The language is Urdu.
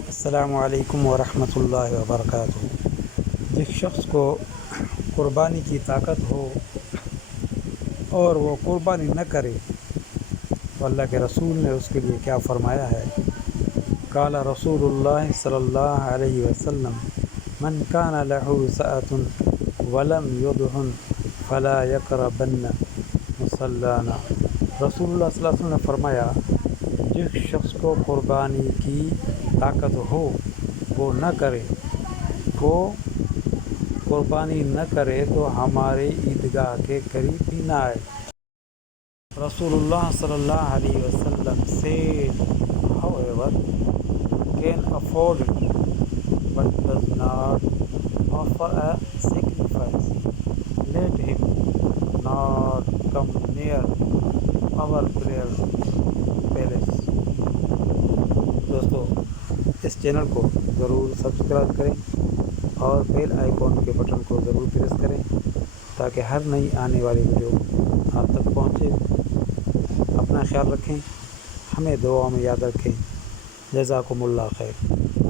السلام علیکم ورحمۃ اللہ وبرکاتہ۔ جس شخص کو قربانی کی طاقت ہو اور وہ قربانی نہ کرے تو اللہ کے رسول نے اس کے لیے کیا فرمایا ہے۔ قال رسول اللہ صلی اللہ علیہ وسلم من کان لہ سأۃ ولم یضحن فلا یقربن مصلانا۔ رسول اللہ صلی اللہ علیہ وسلم نے فرمایا جس شخص کو قربانی کی طاقت ہو وہ نہ کرے، وہ قربانی نہ کرے تو ہمارے عیدگاہ کے قریب بھی نہ آئے۔ رسول اللہ صلی اللہ علیہ وسلم said, however, can afford it but does not offer a sacrifice, let him not come near our prayer palace۔ دوستو، اس چینل کو ضرور سبسکرائب کریں اور بیل آئیکن کے بٹن کو ضرور پریس کریں تاکہ ہر نئی آنے والی ویڈیو آپ تک پہنچے۔ اپنا خیال رکھیں، ہمیں دعاؤں میں یاد رکھیں۔ جزاکم اللہ خیر۔